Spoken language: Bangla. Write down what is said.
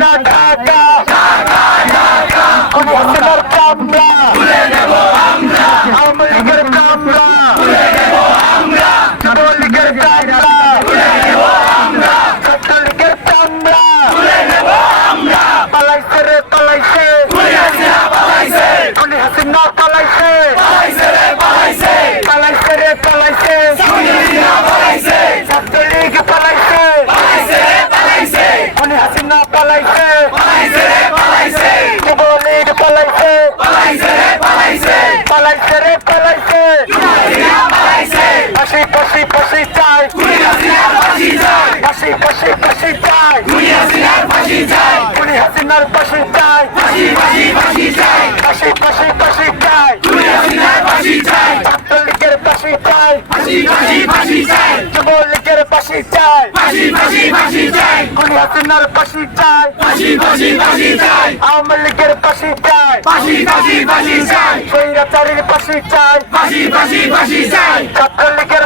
হাসিনা ঢাকা খুনি হাসিনার কামরা আওয়ামী লীগের কামরা যুবলীগের কামরা ছাত্রলীগের কামরা পালাইছে রে পালাইছে খুনি হাসিনা পালাইছে পালাইছে রে পালাইছে ছাত্রলীগ পালাইছে খুনি হাসিনা পালাইছে যুবলীগ পালাইছে পালাইছে রে পালাইছে ফাঁসি ফাঁসি ফাঁসি চাই ফাঁসি ফাঁসি ফাঁসি চাই খুনি হাসিনার ফাঁসি চাই ফাঁসি ফাঁসি ফাঁসি চাই ছাত্রলীগের ফাঁসি চাই যুবলীগের ফাঁসি চাই খুনি হাসিনার ফাঁসি চাই আওয়ামী লীগের ফাঁসি চাই স্বৈরাচারীর ফাঁসি চাই ছাত্রলীগের